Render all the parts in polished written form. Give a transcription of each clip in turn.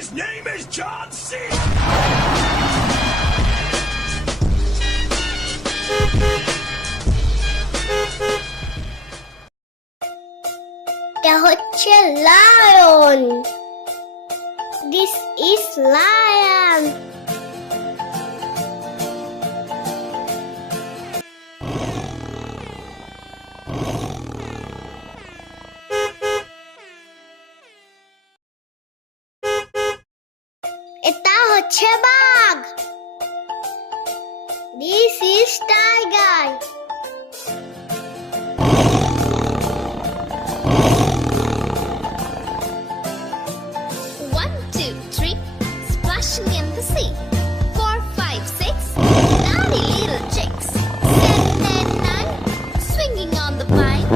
His name is John C. এটা হচ্ছে lion. This is lion. এটা হচ্ছে বাঘ। This is tiger. One, two, three, splashing in the sea. 4, 5, 6, naughty little chicks. 7 and 9, swinging on the vine.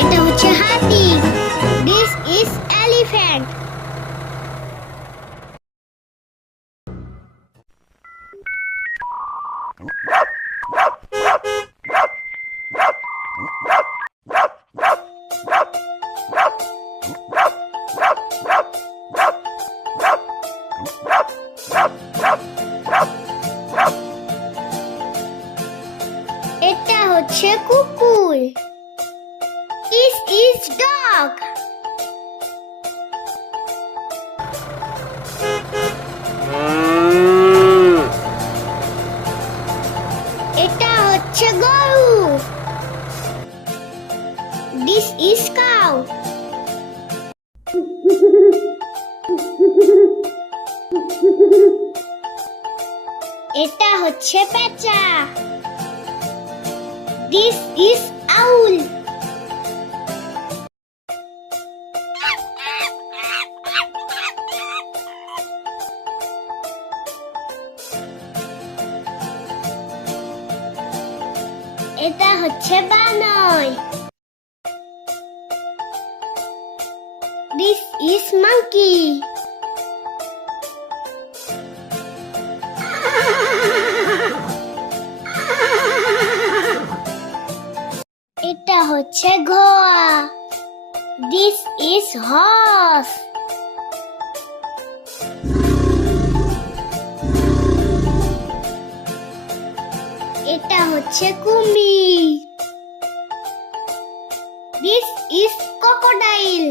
এটা হচ্ছে হাতি। This is elephant. এটা হচ্ছে কুকুর। This is dog. এটা হচ্ছে গরু। This is cow. এটা হচ্ছে পেঁচা। This is owl. এটা হচ্ছে বানর। This is monkey. এটা হচ্ছে ঘোড়া। This is horse. এটা হচ্ছে কুমির। This is crocodile.